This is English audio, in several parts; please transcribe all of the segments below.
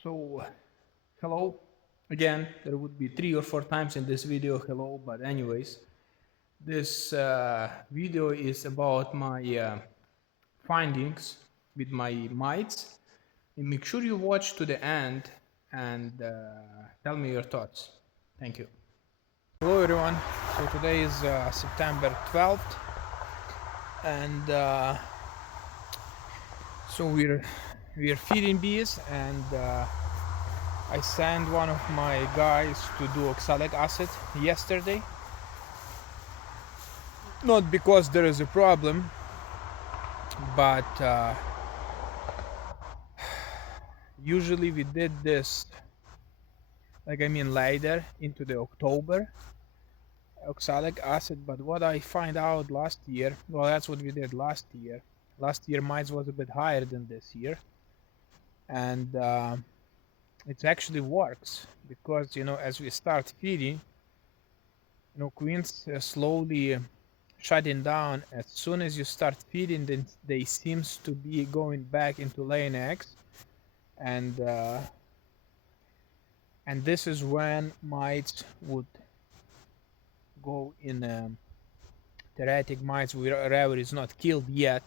So, hello again. There would be 3 or 4 times in this video hello, but anyways, this video is about my findings with my mites. And make sure you watch to the end and tell me your thoughts. Thank you. Hello everyone. So today is September 12th, and so we're feeding bees, and I sent one of my guys to do oxalic acid yesterday. Not because there is a problem, but usually we did this, later into the October oxalic acid. But what I find out last year, well, that's what we did last year. Last year mites was a bit higher than this year, and it actually works because as we start feeding, queens slowly shutting down. As soon as you start feeding, then they seems to be going back into laying eggs, and this is when mites would go in theoretic mites wherever it's not killed yet.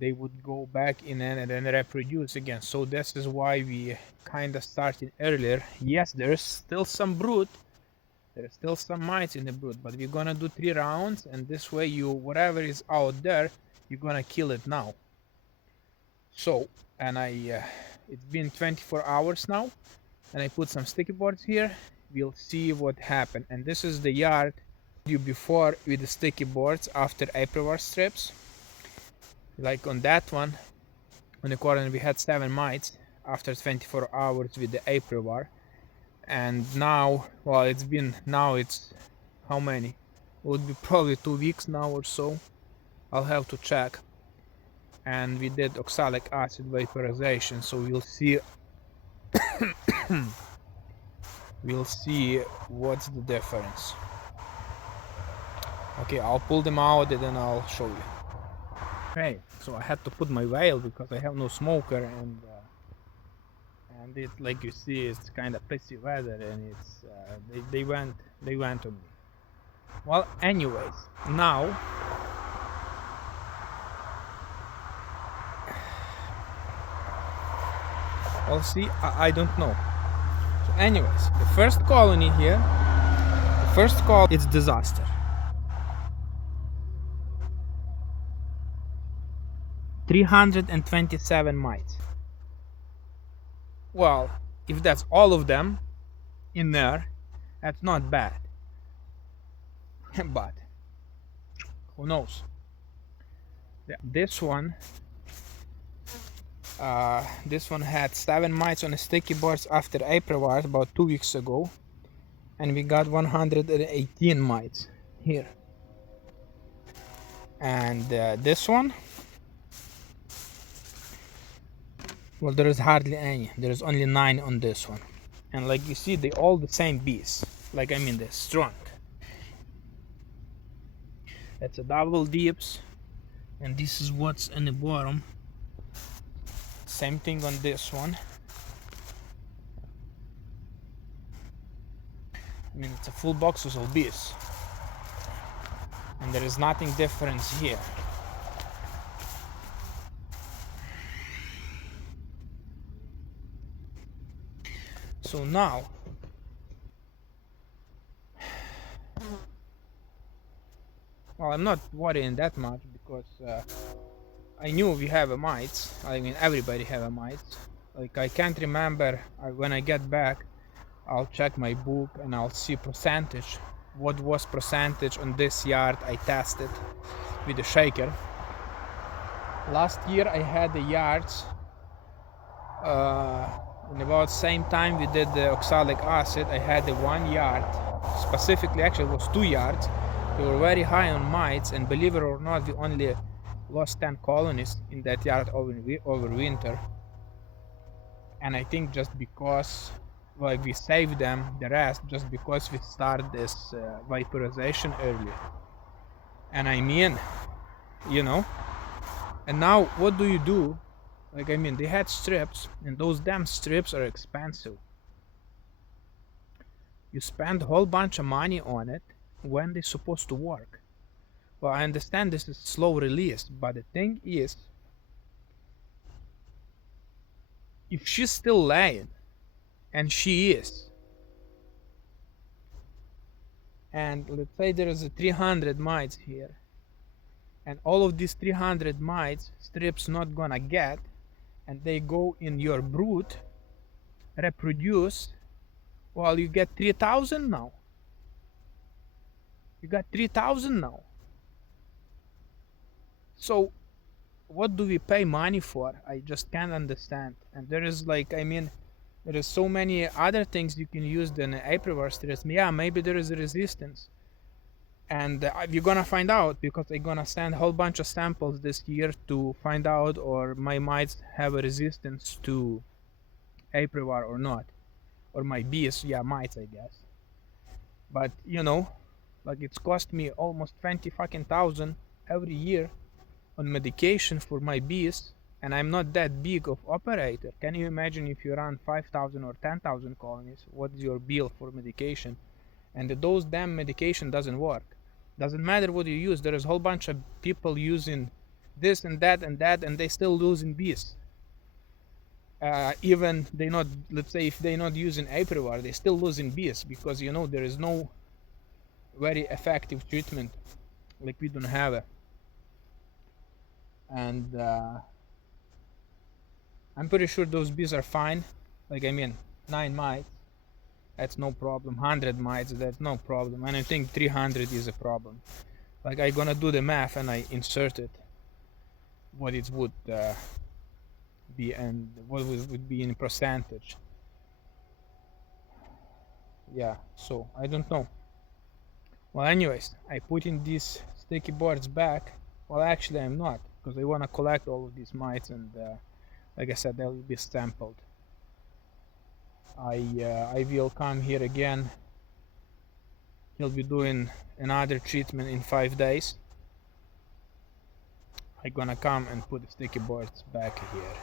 They would go back in and then reproduce again. So this is why we kind of started earlier. Yes, there is still some brood, there's still some mites in the brood, but we're gonna do 3 rounds, and this way whatever is out there, you're gonna kill it now. So, and it's been 24 hours now, and I put some sticky boards here. We'll see what happened. And this is the yard you before with the sticky boards after April strips. Like on that one, on the corner, we had 7 mites after 24 hours with the April. And now, well, it's how many? It would be probably 2 weeks now or so. I'll have to check. And we did oxalic acid vaporization, so we'll see we'll see what's the difference. Okay, I'll pull them out and then I'll show you. Okay, so I had to put my veil because I have no smoker, and it, like you see, it's kind of pissy weather, and it's they went on me. Well, anyways, now I'll see. I don't know. So anyways, the first colony here, it's disaster. 327 mites. Well, if that's all of them in there, that's not bad. But who knows? This one had 7 mites on the sticky boards after April about 2 weeks ago, and we got 118 mites here. And this one, well, there is hardly any. There is only 9 on this one, and like you see, they all the same bees. They're strong. That's a double dips, and this is what's in the bottom. Same thing on this one. It's a full box of bees, and there is nothing different here. So now, well, I'm not worrying that much because I knew we have a mites. Everybody have a mites. I can't remember. When I get back, I'll check my book and I'll see percentage. What was percentage on this yard I tested with the shaker. Last year I had the yards in about same time we did the oxalic acid. I had the 1 yard, specifically actually it was 2 yards. They were very high on mites, and believe it or not, we only lost 10 colonies in that yard over winter. And I think just because we saved them, the rest, just because we started this vaporization earlier. And and now what do you do Like, I mean, they had strips, and those damn strips are expensive. You spend a whole bunch of money on it when they're supposed to work. Well, I understand this is slow release, but the thing is, if she's still laying, and she is, and let's say there is a 300 mites here, and all of these 300 mites strips not gonna get, and they go in your brood, reproduce, well, you get 3,000 now. You got 3,000 now. So what do we pay money for? I just can't understand. And there is, like, I mean, there is so many other things you can use than Aprivar stress. Yeah, maybe there is a resistance, and you're gonna find out, because I'm gonna send a whole bunch of samples this year to find out or my mites have a resistance to Aprivar or not, or my bees. Yeah, mites, I guess. But like, it's cost me almost 20 fucking thousand every year on medication for my bees, and I'm not that big of operator. Can you imagine if you run 5,000 or 10,000 colonies? What's your bill for medication? And those damn medication doesn't work. Doesn't matter what you use. There is a whole bunch of people using this and that and that, and they still losing bees. Even they not, let's say, if they not using Aprivar, they still losing bees, because there is no very effective treatment. Like, we don't have it. And I'm pretty sure those bees are fine. Like, I mean, 9 mites, that's no problem. 100 mites, that's no problem. And I think 300 is a problem. Like, I gonna do the math and I inserted what it would be and what would be in percentage. Yeah, so I don't know. Well, anyways, I put in these sticky boards back. Well, actually, I'm not, because I want to collect all of these mites, and like I said, they'll be sampled. I will come here again. He'll be doing another treatment in 5 days. I'm gonna come and put the sticky boards back here,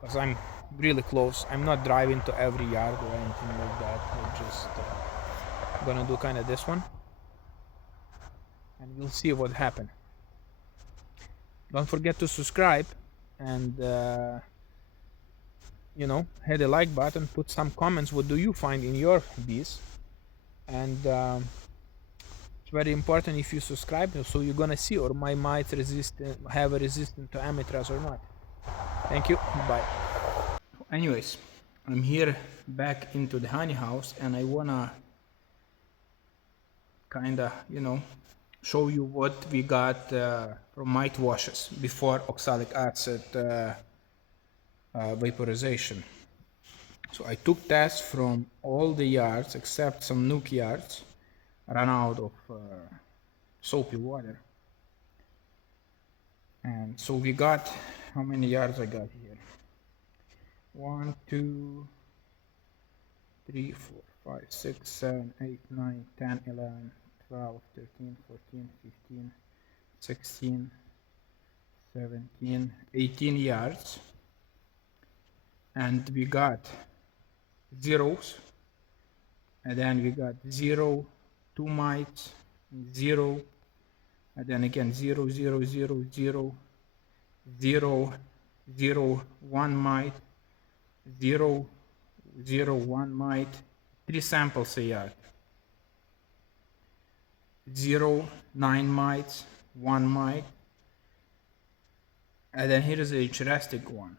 because I'm really close. I'm not driving to every yard or anything like that. I'm just gonna do kind of this one, and we'll see what happens. Don't forget to subscribe, and hit the like button, put some comments. What do you find in your bees? And it's very important if you subscribe, so you're gonna see or my might have a resistance to amitraz or not. Thank you. Bye. Anyways, I'm here back into the honey house, and I wanna kinda show you what we got from mite washes before oxalic acid vaporization. So I took tests from all the yards except some nuke yards, ran out of soapy water. And so we got, how many yards I got here? 1, 2, 3, 4, 5, 6, 7, 8, 9, 10, 11, 12, 13, 14, 15, 16, 17, 18 yards. And we got zeros, and then we got 0, 2 mites, 0, and then again 0, 0, 0, 0, 0, 0, 1 mite, 0, 0, 1 mite, 3 samples a yard, 0, 9 mites, 1 mite. And then here is the interesting one.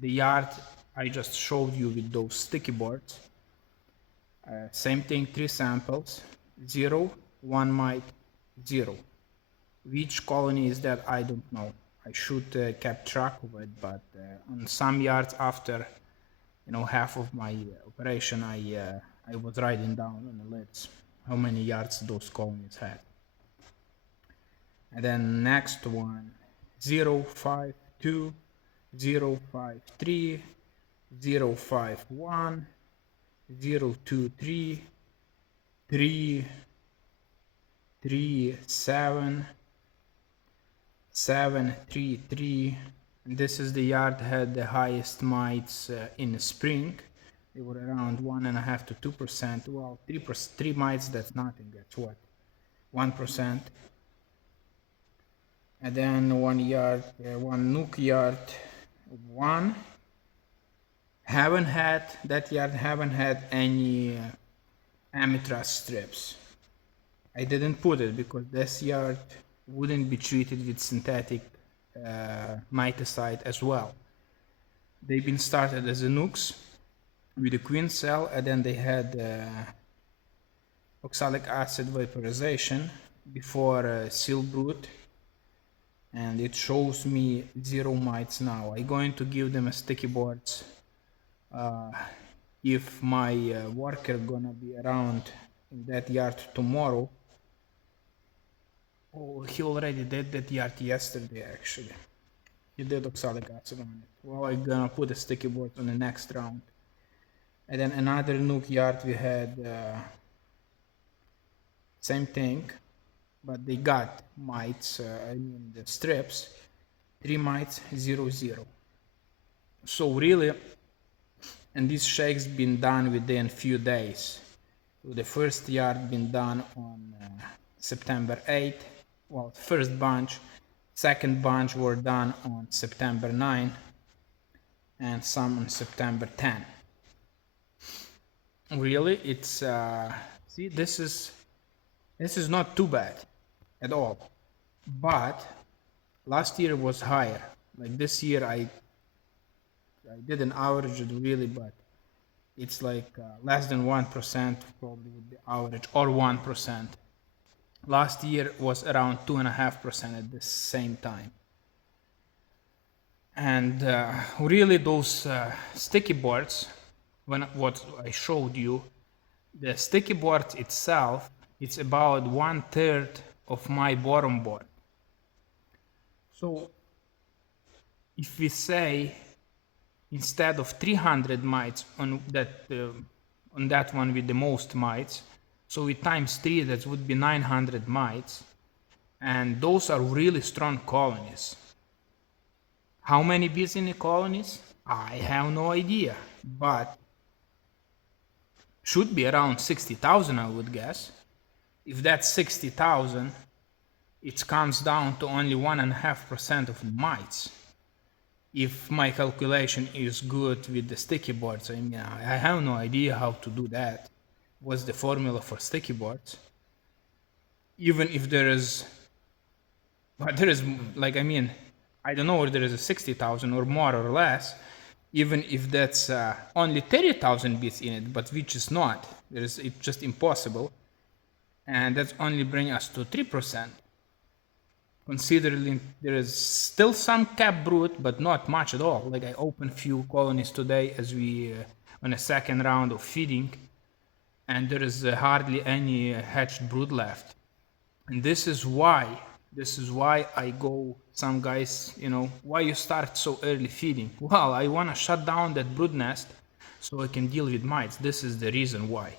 The yard I just showed you with those sticky boards. Same thing, 3 samples, 0, 1 mite, 0. Which colony is that? I don't know. I should keep track of it, but on some yards after half of my operation, I was writing down on the lids how many yards those colonies had. And then next one, 0, 5, 2, 0, 5, 3, 0, 5, 1, 0, 2, 3, 3, 3, 7, 7, 3, 3, This is the yard had the highest mites in the spring. They were around 1.5 to 2%. Well, 3%, 3 mites, that's nothing. That's what? 1%. And then one yard, one nuke yard, one. That yard haven't had any amethyst strips. I didn't put it because this yard wouldn't be treated with synthetic miticide as well. They've been started as a nukes with a queen cell, and then they had oxalic acid vaporization before seal brood, and it shows me 0 mites now. I'm going to give them a sticky boards if my worker gonna be around in that yard tomorrow. Oh, he already did that yard yesterday actually. He did oxalic acid on it. Well, I'm gonna put a sticky board on the next round. And then another nuke yard we had same thing, but they got mites, I mean the strips, 3 mites, 0, 0. So really, and this shake's been done within few days. So the first yard been done on September 8th. Well, first bunch, second bunch were done on September 9, and some on September 10. Really, it's see, this is not too bad at all. But last year was higher. Like this year, I didn't average it really, but it's like less than 1% probably would be average, or 1%. Last year was around 2.5% at the same time. And really, those sticky boards, what I showed you, the sticky board itself, it's about 1/3 of my bottom board. So if we say instead of 300 mites on that one with the most mites, so with times 3, that would be 900 mites, and those are really strong colonies. How many bees in the colonies? I have no idea, but should be around 60,000, I would guess. If that's 60,000, it comes down to only 1.5% of mites. If my calculation is good with the sticky boards, I mean, I have no idea how to do that. What's the formula for sticky boards? Even if there is, but there is, like, I mean, I don't know whether there is a 60,000 or more or less, even if that's only 30,000 bits in it, but which is not. It's just impossible. And that's only bring us to 3%. Considering there is still some cap brood, but not much at all. Like I opened few colonies today as we on a second round of feeding, and there is hardly any hatched brood left. And this is why I go, some guys, why you start so early feeding? Well, I want to shut down that brood nest so I can deal with mites. This is the reason why.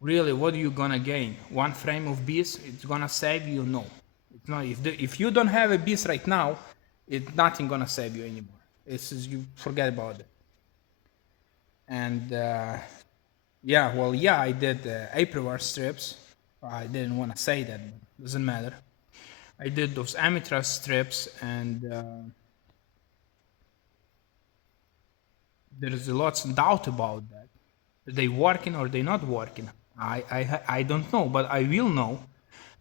Really, what are you gonna gain? One frame of bees, it's gonna save you? No. It's not. If you don't have a bees right now, it's nothing gonna save you anymore. It's just, you forget about it. And I did April strips. I didn't want to say that, but doesn't matter. I did those amethyst strips, and there is a lot of doubt about that. Are they working or they not working? I don't know, but I will know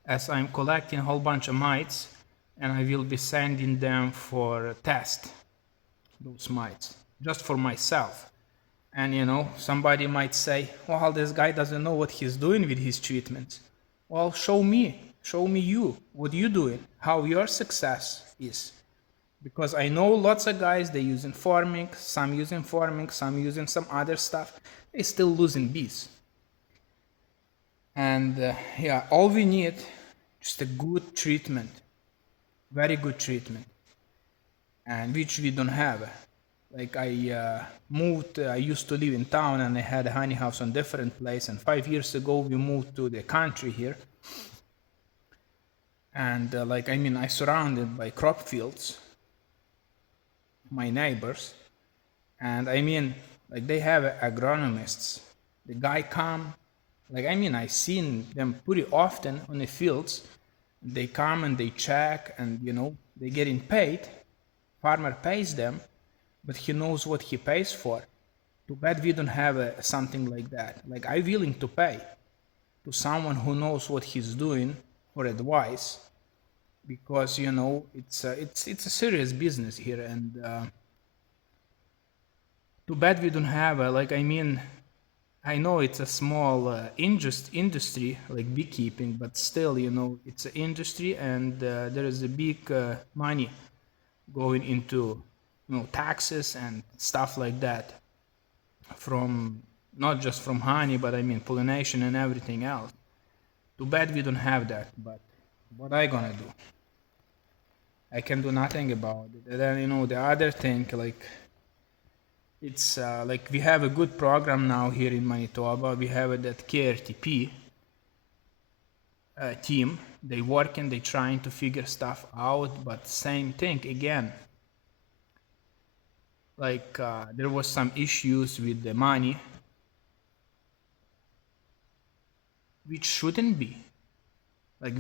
as I'm collecting a whole bunch of mites, and I will be sending them for test, those mites, just for myself. And somebody might say, well, this guy doesn't know what he's doing with his treatments. Well, show me you, what you doing, how your success is. Because I know lots of guys, they using forming, some using some other stuff. They still losing bees. And all we need, just a good treatment, very good treatment, and which we don't have. Like I moved, I used to live in town and I had a honey house on different place, and 5 years ago we moved to the country here. And I surrounded by crop fields. my neighbors, and I mean, like they have agronomists. The guy come, like I mean, I seen them pretty often on the fields. They come and they check, and they getting paid. Farmer pays them, but he knows what he pays for. Too bad we don't have something like that. Like I'm willing to pay to someone who knows what he's doing for advice, because it's a serious business here, and too bad we don't have like I mean, I know it's a small industry like beekeeping, but still, it's an industry, and there is a big money going into taxes and stuff like that, from not just from honey, but I mean pollination and everything else. Too bad we don't have that, but what I gonna do? I can do nothing about it. And then the other thing, like it's like we have a good program now here in Manitoba. We have that KRTP team. They working, they trying to figure stuff out, but same thing again. Like there was some issues with the money, which shouldn't be. Like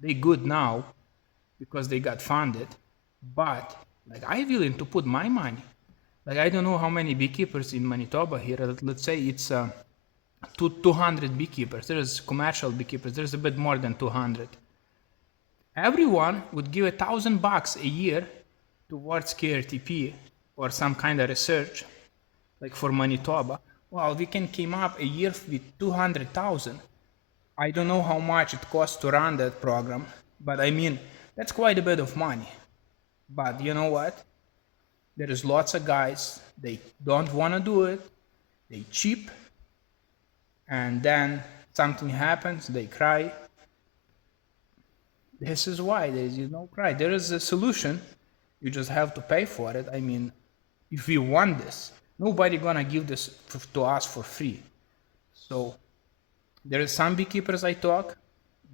they good now because they got funded, but like I willing to put my money. Like I don't know how many beekeepers in Manitoba here. Let's say it's 200 beekeepers. There's commercial beekeepers. There's a bit more than 200. Everyone would give $1,000 a year towards KRTP or some kind of research, like for Manitoba. Well, we can came up a year with 200,000. I don't know how much it costs to run that program, but I mean that's quite a bit of money. But you know what? There is lots of guys, they don't want to do it, they cheap, and then something happens, they cry. This is why there is no cry. There is a solution. You just have to pay for it. I mean, if we want this, nobody gonna give this to us for free. So there is some beekeepers I talk,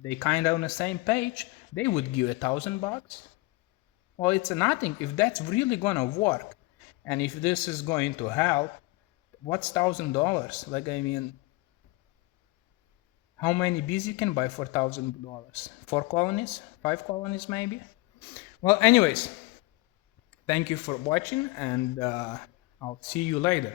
they kind of on the same page. They would give $1,000. Well, it's nothing. If that's really gonna work, and if this is going to help, what's $1,000? Like I mean, how many bees you can buy for $1,000? 4 colonies? 5 colonies maybe? Well, anyways, thank you for watching, and I'll see you later.